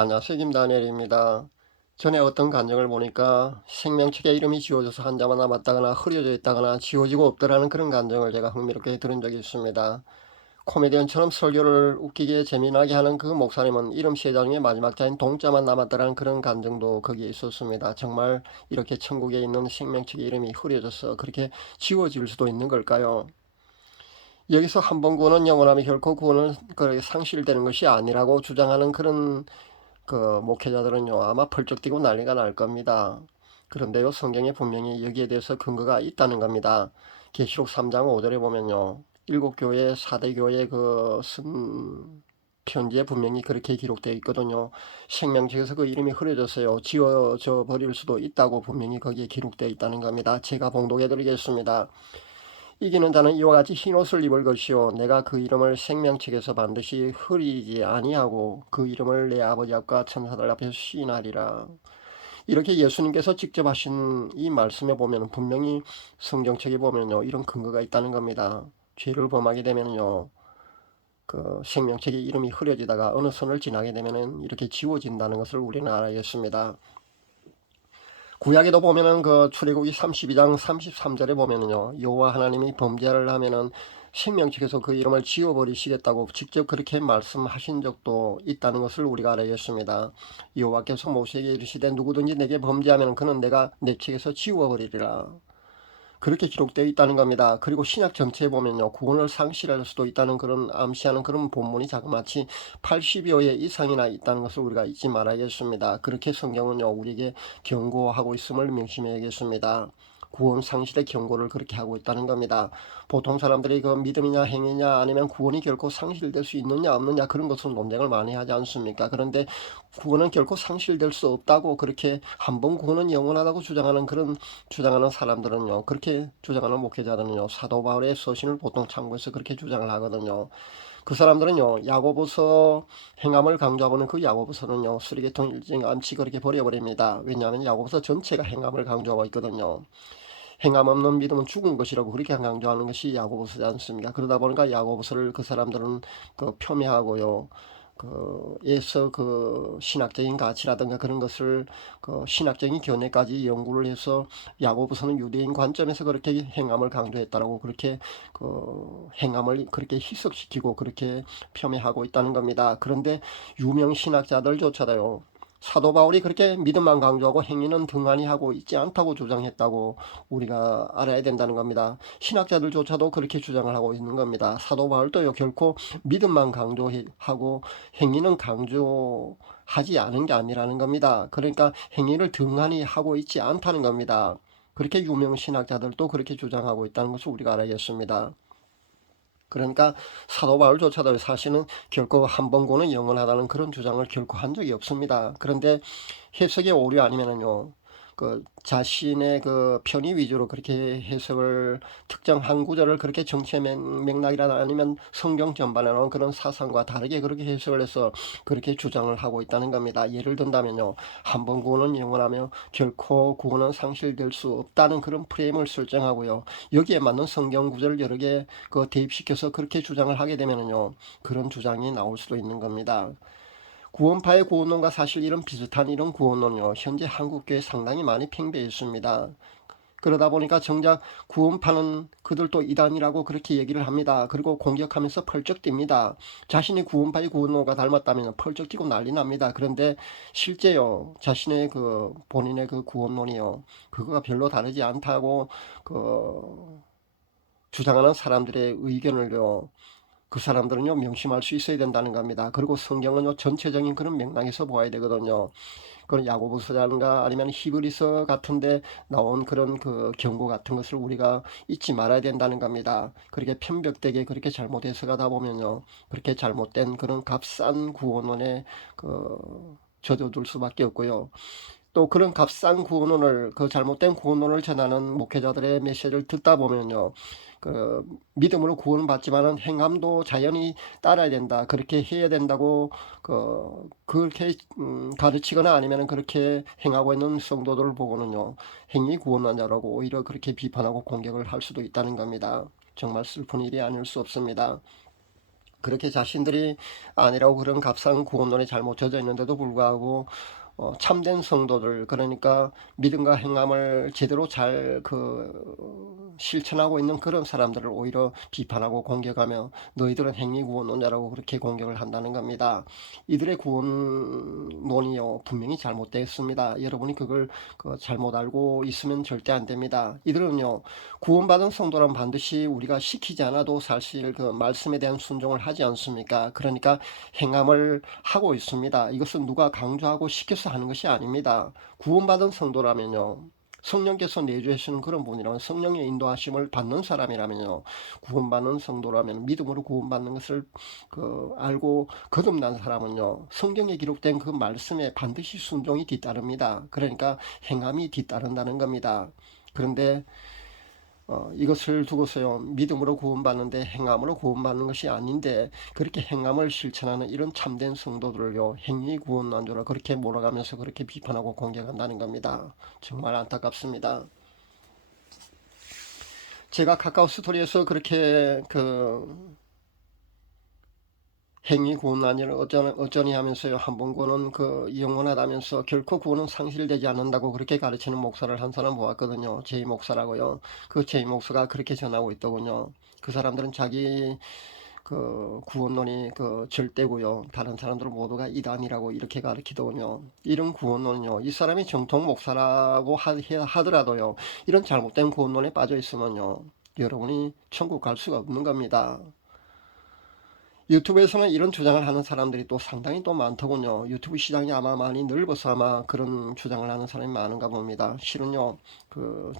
안녕하세요. 김다니엘입니다. 전에 어떤 간증을 보니까 생명책에 이름이 지워져서 한자만 남았다거나 흐려져 있다거나 지워지고 없더라는 그런 간증을 제가 흥미롭게 들은 적이 있습니다. 코미디언처럼 설교를 웃기게 재미나게 하는 그 목사님은 이름 세 자중에 마지막 자인 동자만 남았다라는 그런 간증도 거기에 있었습니다. 정말 이렇게 천국에 있는 생명책의 이름이 흐려져서 그렇게 지워질 수도 있는 걸까요? 여기서 한 번 구원은 영원함이 결코 구원은 상실되는 것이 아니라고 주장하는 그런 목회자들은요 아마 펄쩍 뛰고 난리가 날 겁니다. 그런데요 성경에 분명히 여기에 대해서 근거가 있다는 겁니다. 계시록 3장 5절에 보면요 일곱 교회 4대 교회 쓴 편지에 분명히 그렇게 기록되어 있거든요. 생명책에서 그 이름이 흐려졌어요. 지워져 버릴 수도 있다고 분명히 거기에 기록되어 있다는 겁니다. 제가 봉독해 드리겠습니다. 이기는 자는 이와 같이 흰옷을 입을 것이요 내가 그 이름을 생명책에서 반드시 흐리지 아니하고 그 이름을 내 아버지 앞과 천사들 앞에서 시인하리라. 이렇게 예수님께서 직접 하신 이 말씀에 보면 분명히 성경책에 보면요 이런 근거가 있다는 겁니다. 죄를 범하게 되면요 그 생명책의 이름이 흐려지다가 어느 선을 지나게 되면은 이렇게 지워진다는 것을 우리는 알아야겠습니다. 구약에도 보면은 그 출애굽기 32장 33절에 보면은요 여호와 하나님이 범죄를 하면은 생명책에서 그 이름을 지워버리시겠다고 직접 그렇게 말씀하신 적도 있다는 것을 우리가 알아야겠습니다. 여호와께서 모세에게 이르시되 누구든지 내게 범죄하면 그는 내가 내 책에서 지워버리리라. 그렇게 기록되어 있다는 겁니다. 그리고 신약 전체에 보면요 구원을 상실할 수도 있다는 그런 암시하는 그런 본문이 자그마치 80여 회 이상이나 있다는 것을 우리가 잊지 말아야겠습니다. 그렇게 성경은요 우리에게 경고하고 있음을 명심해야겠습니다. 구원 상실의 경고를 그렇게 하고 있다는 겁니다. 보통 사람들이 그 믿음이냐 행위냐 아니면 구원이 결코 상실될 수 있느냐 없느냐 그런 것은 논쟁을 많이 하지 않습니까? 그런데 구원은 결코 상실될 수 없다고 그렇게 한 번 구원은 영원하다고 주장하는 사람들은요 그렇게 주장하는 목회자들은요 사도 바울의 서신을 보통 참고해서 그렇게 주장을 하거든요. 그 사람들은요 야고보서 행함을 강조하고는 그 야고보서는요 쓰레기통 일징암치 그렇게 버려버립니다. 왜냐하면 야고보서 전체가 행함을 강조하고 있거든요. 행함 없는 믿음은 죽은 것이라고 그렇게 강조하는 것이 야고보서지 않습니까? 그러다 보니까 야고보서를 그 사람들은 폄훼하고요. 에서 신학적인 가치라든가 그런 것을 신학적인 견해까지 연구를 해서 야고보서는 유대인 관점에서 그렇게 행함을 강조했다라고 그렇게 행함을 그렇게 희석시키고 그렇게 폄훼하고 있다는 겁니다. 그런데 유명 신학자들조차도요. 사도 바울이 그렇게 믿음만 강조하고 행위는 등한히 하고 있지 않다고 주장했다고 우리가 알아야 된다는 겁니다. 신학자들조차도 그렇게 주장을 하고 있는 겁니다. 사도 바울도요 결코 믿음만 강조하고 행위는 강조하지 않은 게 아니라는 겁니다. 그러니까 행위를 등한히 하고 있지 않다는 겁니다. 그렇게 유명 신학자들도 그렇게 주장하고 있다는 것을 우리가 알아야겠습니다. 그러니까 사도 바울조차도 사실은 결코 한 번 구원은 영원하다는 그런 주장을 결코 한 적이 없습니다. 그런데 해석의 오류 아니면은요, 자신의 편의 위주로 그렇게 해석을 특정 한 구절을 그렇게 정치의 맥락이나 아니면 성경 전반에 나온 그런 사상과 다르게 그렇게 해석을 해서 그렇게 주장을 하고 있다는 겁니다. 예를 든다면요, 한 번 구원은 영원하며 결코 구원은 상실될 수 없다는 그런 프레임을 설정하고요. 여기에 맞는 성경 구절을 여러 개 대입시켜서 그렇게 주장을 하게 되면요, 그런 주장이 나올 수도 있는 겁니다. 구원파의 구원론과 사실 이런 비슷한 이런 구원론요 현재 한국교회 상당히 많이 팽배해 있습니다. 그러다 보니까 정작 구원파는 그들도 이단이라고 그렇게 얘기를 합니다. 그리고 공격하면서 펄쩍 뜁니다. 자신이 구원파의 구원론과 닮았다면 펄쩍 뛰고 난리 납니다. 그런데 실제요 자신의 본인의 구원론이요 그거가 별로 다르지 않다고 주장하는 사람들의 의견을요 그 사람들은요 명심할 수 있어야 된다는 겁니다. 그리고 성경은요 전체적인 그런 맥락에서 보아야 되거든요. 그런 야고보서라든가 아니면 히브리서 같은데 나온 그런 경고 같은 것을 우리가 잊지 말아야 된다는 겁니다. 그렇게 편벽되게 그렇게 잘못 해석하다 보면요 그렇게 잘못된 그런 값싼 구원론에 젖어들 수밖에 없고요. 또 그런 값싼 구원론을 잘못된 구원론을 전하는 목회자들의 메시지를 듣다 보면요 믿음으로 구원을 받지만은 행함도 자연히 따라야 된다 그렇게 해야 된다고 그렇게 가르치거나 아니면 그렇게 행하고 있는 성도들을 보고는요 행위 구원한 자라고 오히려 그렇게 비판하고 공격을 할 수도 있다는 겁니다. 정말 슬픈 일이 아닐 수 없습니다. 그렇게 자신들이 아니라고 그런 값싼 구원론에 잘못 젖어 있는데도 불구하고 참된 성도들, 그러니까 믿음과 행함을 제대로 잘 실천하고 있는 그런 사람들을 오히려 비판하고 공격하며 너희들은 행위 구원론자라고 그렇게 공격을 한다는 겁니다. 이들의 구원론이요 분명히 잘못되었습니다. 여러분이 그걸 잘못 알고 있으면 절대 안 됩니다. 이들은요 구원받은 성도라면 반드시 우리가 시키지 않아도 사실 그 말씀에 대한 순종을 하지 않습니까? 그러니까 행함을 하고 있습니다. 이것은 누가 강조하고 시켜서 하는 것이 아닙니다. 구원받은 성도라면요 성령께서 내주하시는 그런 분이라면, 성령의 인도하심을 받는 사람이라면요 구원받는 성도라면, 믿음으로 구원받는 것을 알고 거듭난 사람은요 성경에 기록된 그 말씀에 반드시 순종이 뒤따릅니다. 그러니까 행함이 뒤따른다는 겁니다. 그런데 이것을 두고서요 믿음으로 구원받는데 행함으로 구원받는 것이 아닌데 그렇게 행함을 실천하는 이런 참된 성도들을요 행위 구원난조라 그렇게 몰아가면서 그렇게 비판하고 공격한다는 겁니다. 정말 안타깝습니다. 제가 카카오 스토리에서 그렇게 행위 구원난을 어쩌니 하면서요 한 번 구원은 영원하다면서 결코 구원은 상실되지 않는다고 그렇게 가르치는 목사를 한 사람 보았거든요. 제이 목사라고요. 그 제이 목사가 그렇게 전하고 있더군요. 그 사람들은 자기 구원론이 절대고요 다른 사람들은 모두가 이단이라고 이렇게 가르치더군요. 이런 구원론은요 이 사람이 정통 목사라고 하더라도요 이런 잘못된 구원론에 빠져 있으면요 여러분이 천국 갈 수가 없는 겁니다. 유튜브에서는 이런 주장을 하는 사람들이 또 상당히 또 많더군요. 유튜브 시장이 아마 많이 넓어서 아마 그런 주장을 하는 사람이 많은가 봅니다. 실은요,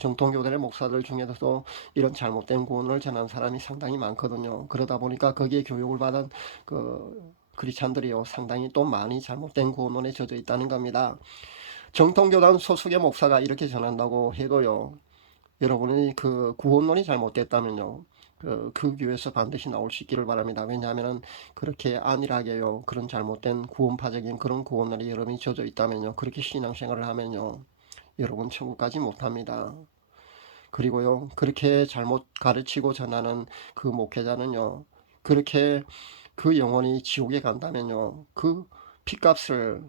정통교단의 목사들 중에서도 이런 잘못된 구원을 전하는 사람이 상당히 많거든요. 그러다 보니까 거기에 교육을 받은 크리스찬들이요, 상당히 또 많이 잘못된 구원론에 젖어 있다는 겁니다. 정통교단 소속의 목사가 이렇게 전한다고 해도요, 여러분이 구원론이 잘못됐다면요. 그 교회에서 반드시 나올 수 있기를 바랍니다. 왜냐하면 그렇게 안일하게요. 그런 잘못된 구원파적인 그런 구원론이 여러분이 젖어 있다면요. 그렇게 신앙생활을 하면요. 여러분 천국 가지 못합니다. 그리고요. 그렇게 잘못 가르치고 전하는 그 목회자는요. 그렇게 그 영혼이 지옥에 간다면요. 그 핏값을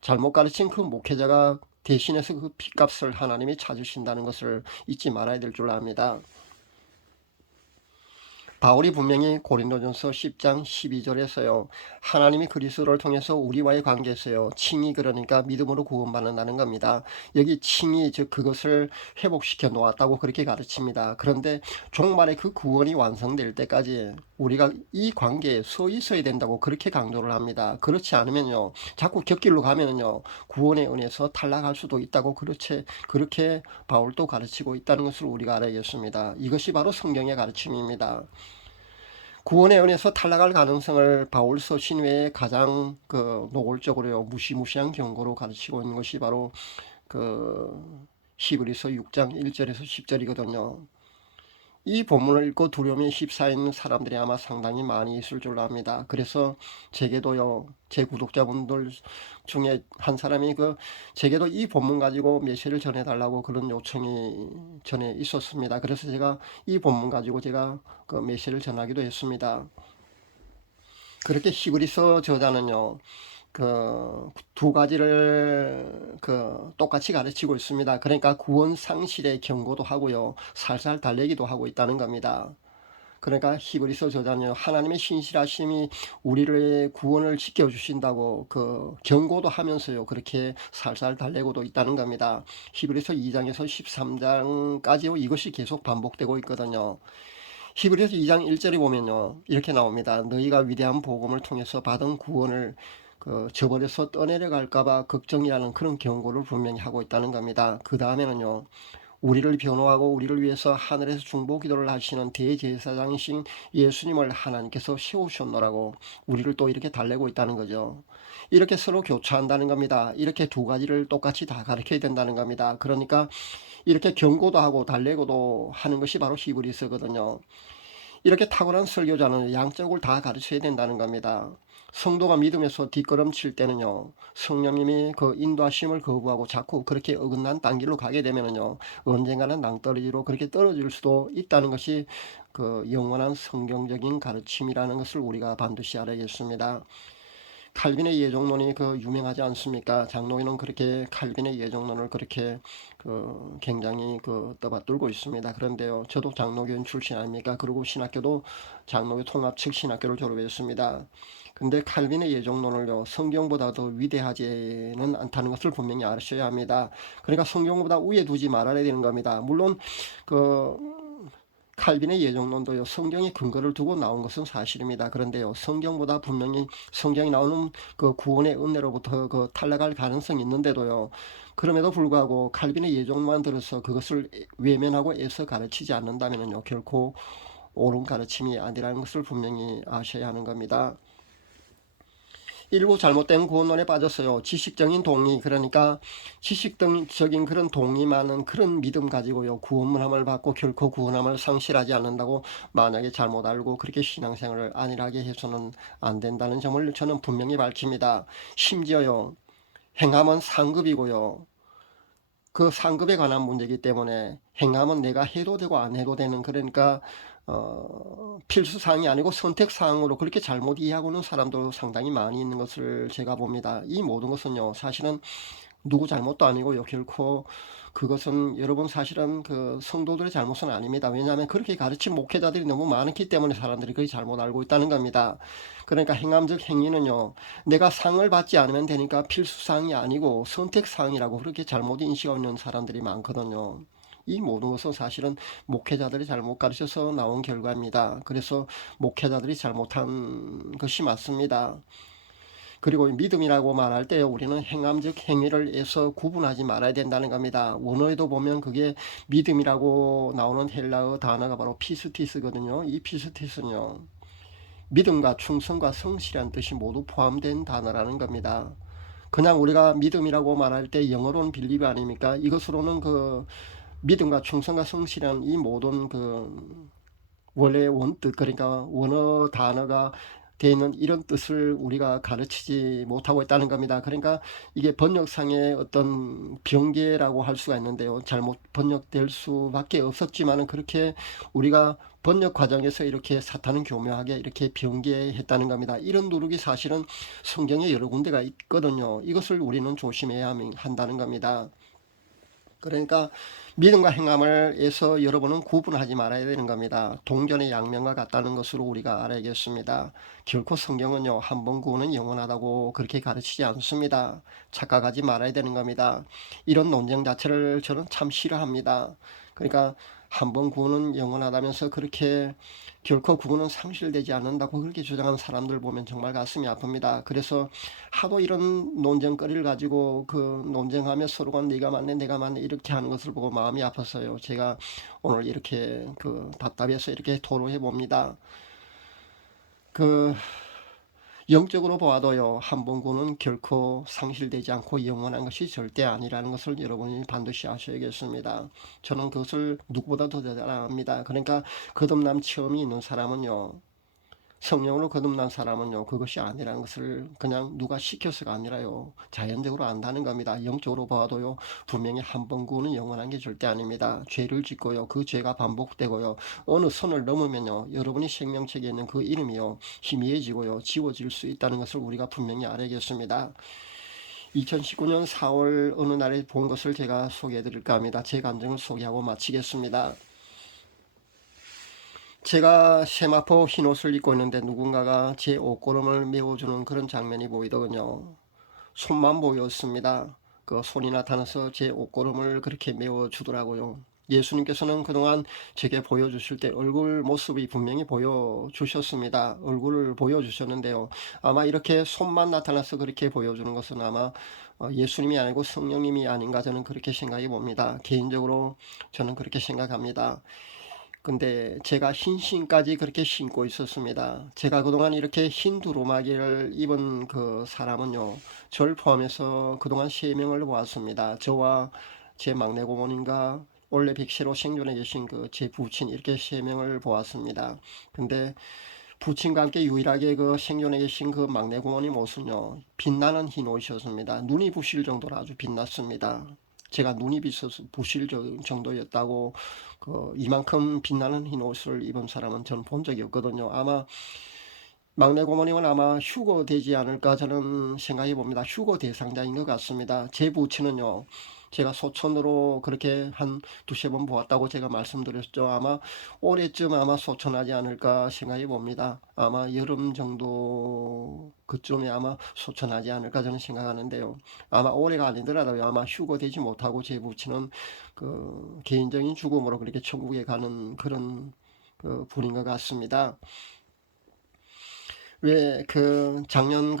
잘못 가르친 그 목회자가 대신해서 그 핏값을 하나님이 찾으신다는 것을 잊지 말아야 될 줄 압니다. 바울이 분명히 고린도전서 10장 12절에서요. 하나님이 그리스도를 통해서 우리와의 관계에서요. 칭의, 그러니까 믿음으로 구원받는다는 겁니다. 여기 칭의, 즉 그것을 회복시켜 놓았다고 그렇게 가르칩니다. 그런데 종말에 그 구원이 완성될 때까지 우리가 이 관계에 서 있어야 된다고 그렇게 강조를 합니다. 그렇지 않으면요. 자꾸 곁길로 가면요. 구원의 은혜에서 탈락할 수도 있다고 그렇게 바울도 가르치고 있다는 것을 우리가 알아야겠습니다. 이것이 바로 성경의 가르침입니다. 구원의 은혜에서 탈락할 가능성을 바울서 신외에 가장 노골적으로 무시무시한 경고로 가르치고 있는 것이 바로 히브리서 6장 1절에서 10절이거든요. 이 본문을 읽고 두려움에 휩싸인 사람들이 아마 상당히 많이 있을 줄로 압니다. 그래서 제게도요, 제 구독자분들 중에 한 사람이 제게도 이 본문 가지고 메시지를 전해달라고 그런 요청이 전에 있었습니다. 그래서 제가 이 본문 가지고 제가 메시지를 전하기도 했습니다. 그렇게 히브리서 저자는요, 두 가지를 똑같이 가르치고 있습니다. 그러니까 구원 상실의 경고도 하고요, 살살 달래기도 하고 있다는 겁니다. 그러니까 히브리서 저자는 하나님의 신실하심이 우리를 구원을 지켜주신다고 경고도 하면서요 그렇게 살살 달래고도 있다는 겁니다. 히브리서 2장에서 13장까지요 이것이 계속 반복되고 있거든요. 히브리서 2장 1절에 보면요 이렇게 나옵니다. 너희가 위대한 복음을 통해서 받은 구원을 저버려서 떠내려갈까봐 걱정이라는 그런 경고를 분명히 하고 있다는 겁니다. 그 다음에는요 우리를 변호하고 우리를 위해서 하늘에서 중보 기도를 하시는 대제사장이신 예수님을 하나님께서 세우셨노라고 우리를 또 이렇게 달래고 있다는 거죠. 이렇게 서로 교차한다는 겁니다. 이렇게 두 가지를 똑같이 다 가르쳐야 된다는 겁니다. 그러니까 이렇게 경고도 하고 달래고도 하는 것이 바로 히브리서거든요. 이렇게 탁월한 설교자는 양쪽을 다 가르쳐야 된다는 겁니다. 성도가 믿음에서 뒷걸음칠 때는요 성령님이 인도하심을 거부하고 자꾸 그렇게 어긋난 딴 길로 가게 되면은요 언젠가는 낭떠러지로 그렇게 떨어질 수도 있다는 것이 그 영원한 성경적인 가르침이라는 것을 우리가 반드시 알아야겠습니다. 칼빈의 예정론이 그 유명하지 않습니까? 장로인은 그렇게 칼빈의 예정론을 그렇게 그 굉장히 그 떠받들고 있습니다. 그런데요, 저도 장로교인 출신 아닙니까? 그리고 신학교도 장로교 통합 측 신학교를 졸업했습니다. 근데 칼빈의 예정론을요, 성경보다 더 위대하지는 않다는 것을 분명히 아셔야 합니다. 그러니까 성경보다 위에 두지 말아야 되는 겁니다. 물론 그 칼빈의 예정론도요, 성경에 근거를 두고 나온 것은 사실입니다. 그런데요, 성경보다 분명히 성경이 나오는 그 구원의 은혜로부터 그 탈락할 가능성이 있는데도요, 그럼에도 불구하고 칼빈의 예정만 들어서 그것을 외면하고 애써 가르치지 않는다면요, 결코 옳은 가르침이 아니라는 것을 분명히 아셔야 하는 겁니다. 일부 잘못된 구원론에 빠졌어요. 지식적인 동의, 그러니까 지식적인 그런 동의만은 그런 믿음 가지고요, 구원함을 받고 결코 구원함을 상실하지 않는다고 만약에 잘못 알고 그렇게 신앙생활을 안일하게 해서는 안 된다는 점을 저는 분명히 밝힙니다. 심지어요, 행함은 상급이고요, 그 상급에 관한 문제이기 때문에 행함은 내가 해도 되고 안 해도 되는, 그러니까 필수사항이 아니고 선택사항으로 그렇게 잘못 이해하고 있는 사람도 상당히 많이 있는 것을 제가 봅니다. 이 모든 것은요, 사실은 누구 잘못도 아니고요, 결코 그것은 여러분 사실은 그 성도들의 잘못은 아닙니다. 왜냐하면 그렇게 가르친 목회자들이 너무 많기 때문에 사람들이 그게 잘못 알고 있다는 겁니다. 그러니까 행함적 행위는요, 내가 상을 받지 않으면 되니까 필수사항이 아니고 선택사항이라고 그렇게 잘못 인식하고 있는 사람들이 많거든요. 이 모든 것은 사실은 목회자들이 잘못 가르쳐서 나온 결과입니다. 그래서 목회자들이 잘못한 것이 맞습니다. 그리고 믿음이라고 말할 때 우리는 행함적 행위를 해서 구분하지 말아야 된다는 겁니다. 원어에도 보면 그게 믿음이라고 나오는 헬라어 단어가 바로 피스티스거든요. 이 피스티스는요, 믿음과 충성과 성실한 뜻이 모두 포함된 단어라는 겁니다. 그냥 우리가 믿음이라고 말할 때 영어로는 빌리브 아닙니까? 이것으로는 그 믿음과 충성과 성실한 이 모든 그 원래 원뜻, 그러니까 원어 단어가 되어 있는 이런 뜻을 우리가 가르치지 못하고 있다는 겁니다. 그러니까 이게 번역상의 어떤 병계라고 할 수가 있는데요, 잘못 번역될 수밖에 없었지만은 그렇게 우리가 번역 과정에서 이렇게 사탄은 교묘하게 이렇게 병계했다는 겁니다. 이런 누룩이 사실은 성경에 여러 군데가 있거든요. 이것을 우리는 조심해야 한다는 겁니다. 그러니까 믿음과 행함을 해서 여러분은 구분하지 말아야 되는 겁니다. 동전의 양면과 같다는 것으로 우리가 알아야겠습니다. 결코 성경은요, 한 번 구원은 영원하다고 그렇게 가르치지 않습니다. 착각하지 말아야 되는 겁니다. 이런 논쟁 자체를 저는 참 싫어합니다. 그러니까 한 번 구원은 영원하다면서 그렇게 결코 구원은 상실되지 않는다고 그렇게 주장하는 사람들 보면 정말 가슴이 아픕니다. 그래서 하도 이런 논쟁거리를 가지고 그 논쟁하며 서로가 네가 맞네 내가 맞네 이렇게 하는 것을 보고 마음이 아팠어요. 제가 오늘 이렇게 그 답답해서 이렇게 토로해 봅니다. 그 영적으로 보아도요, 한 번 구는 결코 상실되지 않고 영원한 것이 절대 아니라는 것을 여러분이 반드시 아셔야겠습니다. 저는 그것을 누구보다 더 잘 압니다. 그러니까 거듭남 체험이 있는 사람은요, 성령으로 거듭난 사람은요, 그것이 아니라는 것을 그냥 누가 시켜서가 아니라요, 자연적으로 안다는 겁니다. 영적으로 봐도요, 분명히 한 번 구원은 영원한 게 절대 아닙니다. 죄를 짓고요, 그 죄가 반복되고요, 어느 선을 넘으면요, 여러분이 생명책에 있는 그 이름이요, 희미해지고요, 지워질 수 있다는 것을 우리가 분명히 알아야겠습니다. 2019년 4월 어느 날에 본 것을 제가 소개해 드릴까 합니다. 제 감정을 소개하고 마치겠습니다. 제가 세마포 흰옷을 입고 있는데 누군가가 제 옷걸음을 메워주는 그런 장면이 보이더군요. 손만 보였습니다. 그 손이 나타나서 제 옷걸음을 그렇게 메워주더라고요. 예수님께서는 그동안 제게 보여주실 때 얼굴 모습이 분명히 보여주셨습니다. 얼굴을 보여주셨는데요, 아마 이렇게 손만 나타나서 그렇게 보여주는 것은 아마 예수님이 아니고 성령님이 아닌가 저는 그렇게 생각해 봅니다. 개인적으로 저는 그렇게 생각합니다. 근데 제가 흰 신까지 그렇게 신고 있었습니다. 제가 그동안 이렇게 흰 두루마기를 입은 그 사람은요, 저를 포함해서 그동안 3명을 보았습니다. 저와 제 막내 고모님과 원래 백세로 생존해 계신 그 제 부친, 이렇게 3명을 보았습니다. 근데 부친과 함께 유일하게 그 생존해 계신 그 막내 고모님 옷은요, 빛나는 흰 옷이었습니다. 눈이 부실 정도로 아주 빛났습니다. 제가 눈이 비서서 부실 정도였다고 이만큼 빛나는 흰 옷을 입은 사람은 저는 본 적이 없거든요. 아마 막내 고모님은 아마 휴거되지 않을까 저는 생각해 봅니다. 휴거 대상자인 것 같습니다. 제 부친은요, 제가 소천으로 그렇게 한 두세 번 보았다고 제가 말씀드렸죠. 아마 올해쯤 아마 소천하지 않을까 생각해 봅니다. 아마 여름 정도 그쯤에 아마 소천하지 않을까 저는 생각하는데요. 아마 올해가 아니더라도 아마 휴거되지 못하고 제 부친은 개인적인 죽음으로 그렇게 천국에 가는 그런 분인 것 같습니다. 왜 작년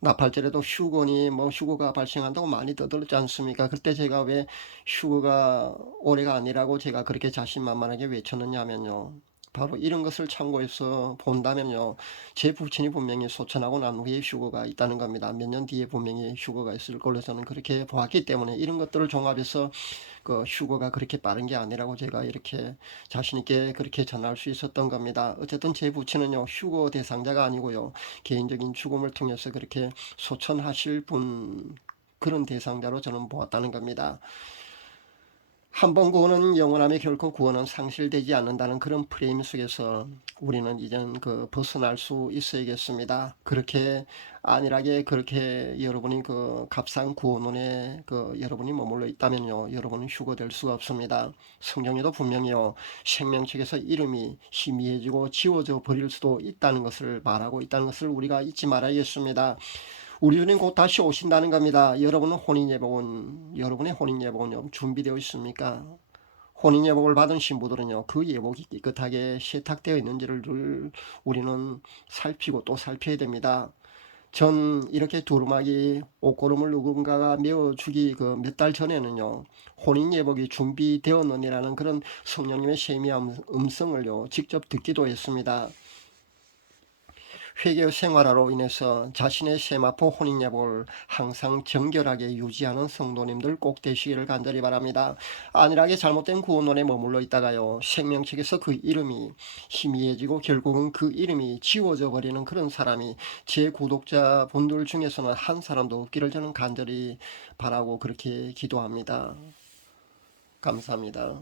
나팔절에도 휴건이 뭐 휴거가 발생한다고 많이 떠들었지 않습니까? 그때 제가 왜 휴거가 올해가 아니라고 제가 그렇게 자신만만하게 외쳤느냐면요. 바로 이런 것을 참고해서 본다면요. 제 부친이 분명히 소천하고 난 후에 휴거가 있다는 겁니다. 몇 년 뒤에 분명히 휴거가 있을 걸로 저는 그렇게 보았기 때문에 이런 것들을 종합해서 휴거가 그렇게 빠른 게 아니라고 제가 이렇게 자신있게 그렇게 전할 수 있었던 겁니다. 어쨌든 제 부친은요, 휴거 대상자가 아니고요, 개인적인 죽음을 통해서 그렇게 소천하실 분, 그런 대상자로 저는 보았다는 겁니다. 한 번 구원은 영원함에 결코 구원은 상실되지 않는다는 그런 프레임 속에서 우리는 이젠 벗어날 수 있어야겠습니다. 그렇게 안일하게 그렇게 여러분이 값싼 구원원에 여러분이 머물러 있다면요, 여러분은 휴거될 수가 없습니다. 성경에도 분명히요, 생명책에서 이름이 희미해지고 지워져 버릴 수도 있다는 것을 말하고 있다는 것을 우리가 잊지 말아야겠습니다. 우리 주님 곧 다시 오신다는 겁니다. 여러분의 혼인 예복은 준비되어 있습니까? 혼인 예복을 받은 신부들은요, 그 예복이 깨끗하게 세탁되어 있는지를 우리는 살피고 또 살펴야 됩니다. 전 이렇게 두루마기 옷고름을 누군가가 메어주기 몇 달 전에는요, 혼인 예복이 준비되었느니라는 그런 성령님의 세미한 음성을요, 직접 듣기도 했습니다. 회개 생활화로 인해서 자신의 세마포 혼인예복을 항상 정결하게 유지하는 성도님들 꼭 되시기를 간절히 바랍니다. 안일하게 잘못된 구원론에 머물러 있다가요, 생명책에서 그 이름이 희미해지고 결국은 그 이름이 지워져 버리는 그런 사람이 제 구독자분들 중에서는 한 사람도 없기를 저는 간절히 바라고 그렇게 기도합니다. 감사합니다.